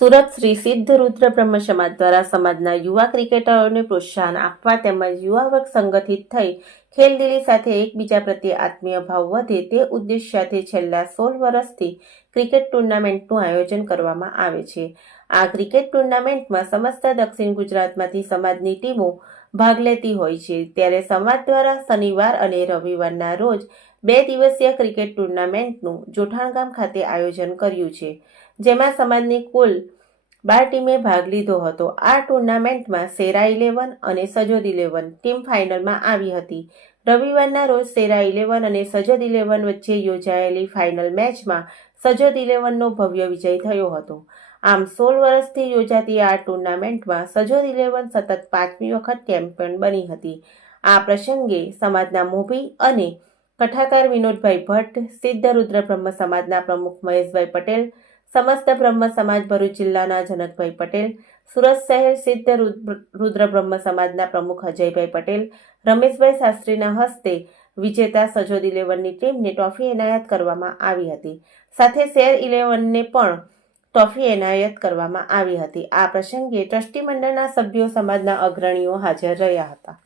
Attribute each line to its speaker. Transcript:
Speaker 1: સુરત શ્રી સિદ્ધ રુદ્ર બ્રહ્મ સમાજ દ્વારા સમાજના યુવા ક્રિકેટરોને પ્રોત્સાહન આપવા તેમજ યુવા વર્ગ સંગઠિત થઈ ખેલદિલી સાથે એકબીજા પ્રત્યે આત્મીય ભાવ વધે તે ઉદ્દેશ્યથી છેલ્લા સોળ વર્ષથી ક્રિકેટ ટુર્નામેન્ટનું આયોજન કરવામાં આવે છે. આ ક્રિકેટ ટુર્નામેન્ટમાં સમસ્ત દક્ષિણ ગુજરાતમાંથી સમાજની ટીમો ભાગ લેતી હોય છે. ત્યારે સમાજ દ્વારા શનિવાર અને રવિવારના રોજ બે દિવસીય ક્રિકેટ ટુર્નામેન્ટનું જોઠાણગામ ખાતે આયોજન કર્યું છે. જેમાં સમાજની કુલ બાર ટીમે ભાગ લીધો હતો. આ ટુર્નામેન્ટમાં સેરા ઇલેવન અને સજોદ ઇલેવન ટીમ ફાઇનલમાં આવી હતી. રવિવારના રોજ સેરા ઇલેવન અને સજોદ ઇલેવન વચ્ચે યોજાયેલી ફાઇનલ મેચમાં સજોદ ઇલેવનનો ભવ્ય વિજય થયો હતો. આમ સોળ વર્ષથી યોજાતી આ ટુર્નામેન્ટમાં સજોદ ઇલેવન સતત પાંચમી વખત ચેમ્પિયન બની હતી. આ પ્રસંગે સમાજના મોભી અને કથાકાર વિનોદભાઈ ભટ્ટ સિદ્ધ રુદ્ર બ્રહ્મ સમાજના પ્રમુખ મહેશભાઈ પટેલ સમસ્ત બ્રહ્મ સમાજ ભરૂચ જિલ્લાના જનકભાઈ પટેલ, સુરત શહેર સિદ્ધ રુદ્ર બ્રહ્મ સમાજના પ્રમુખ અજયભાઈ પટેલ, રમેશભાઈ શાસ્ત્રીના હસ્તે વિજેતા સજોદ ઇલેવનની ટીમને ટ્રોફી એનાયત કરવામાં આવી હતી. સાથે શેર ઇલેવનને પણ ટ્રોફી એનાયત કરવામાં આવી હતી. આ પ્રસંગે ટ્રસ્ટી મંડળના સભ્યો સમાજના અગ્રણીઓ હાજર રહ્યા હતા.